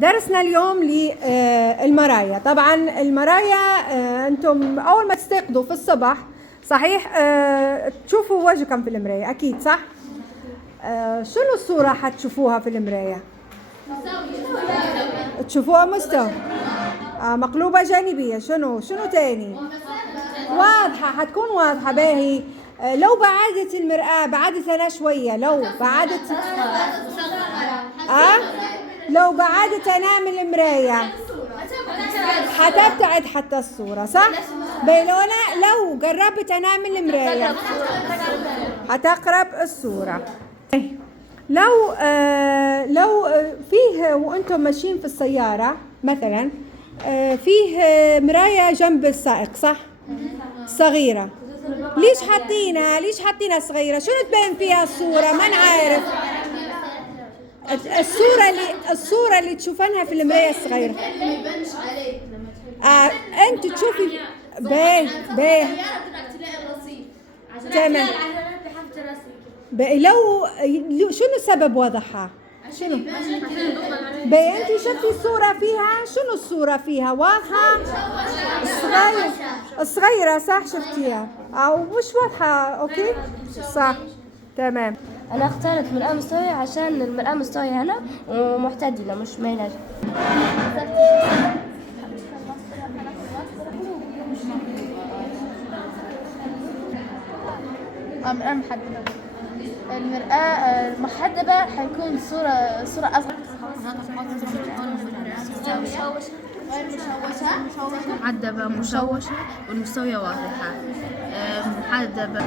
درسنا اليوم للمرايا. طبعا المرايا انتم اول ما تستيقظوا في الصبح صحيح تشوفوا وجهكم في المراية اكيد صح؟ شنو الصورة حتشوفوها في المراية؟ تشوفوها مستوى مقلوبة جانبية. شنو تاني؟ واضحة، حتكون واضحة باهي. لو بعدت المرآة، بعدت أنا شوية، لو بعدت أنا من المراية حتبتعد حتى الصورة صح؟ لو قربت أنا من المراية حتقرب الصورة. لو فيه وأنتم ماشيين في السيارة مثلا فيه مراية جنب السائق صح؟ صغيرة. ليش حاطينها صغيرة؟ شنو تبين فيها الصورة؟ ما نعرف. الصورة اللي تشوفنها في المراية الصغيرة انت تشوفي باهي تمام. لو شنو سبب وضعها؟ شنو؟ انت شفتي الصورة فيها؟ شنو الصورة فيها؟ واضحة؟ الصغيرة صح شفتيها او مش واضحة؟ اوكي صح تمام. أنا اخترت مرآة مستوية عشان المرآة مستوية هنا ومعتدلة مش مايلة. مرآة محدبة. المرآة المحدبة حيكون صورة أصغر. محدبة مشوشة والمستوية واضحة. محدبة